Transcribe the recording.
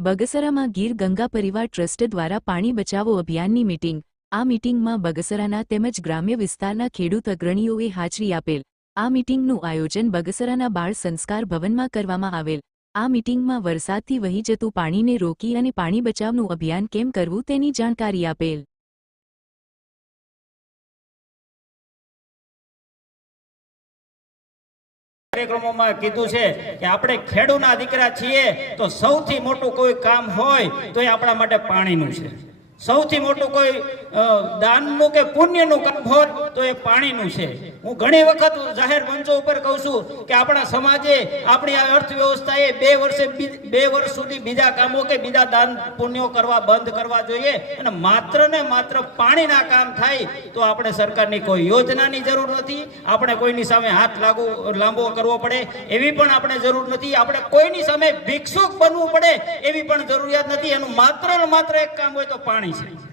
બગસરામાં ગીર ગંગા પરિવાર ટ્રસ્ટ દ્વારા પાણી બચાવો અભિયાનની મીટિંગ। આ મીટિંગમાં બગસરાના તેમજ ગ્રામ્ય વિસ્તારના ખેડૂત અગ્રણીઓએ હાજરી આપેલ। આ મીટિંગનું આયોજન બગસરાના બાળ સંસ્કાર ભવનમાં કરવામાં આવેલ। આ મીટિંગમાં વરસાદથી વહી જતું પાણીને રોકી અને પાણી બચાવનું અભિયાન કેમ કરવું તેની જાણકારી આપેલ। કાર્યક્રમોમાં કીધું છે કે આપણે ખેડૂતના દીકરા છીએ તો સૌથી મોટું કોઈ કામ હોય તો એ આપણા માટે પાણીનું છે। સૌથી મોટું કોઈ દાનનું કે પુણ્યનું કામ હોય તો એ પાણીનું છે। હું ઘણી વખત જાહેર મંચો ઉપર કહું છું કે આપણા સમાજે આપણી આ અર્થવ્યવસ્થાએ 2 વર્ષ સુધી બીજા કામો કે બીજા દાન પુણ્યો કરવા બંધ કરવા જોઈએ અને માત્ર ને માત્ર પાણીના કામ થાય તો આપણે સરકારની કોઈ યોજનાની જરૂર નથી, આપણે કોઈની સામે હાથ લાંબો કરવો પડે એવી પણ આપણે જરૂર નથી, આપણે કોઈની સામે ભિક્ષુક બનવું પડે એવી પણ જરૂરિયાત નથી। એનું માત્ર ને માત્ર એક કામ હોય તો પાણી છે।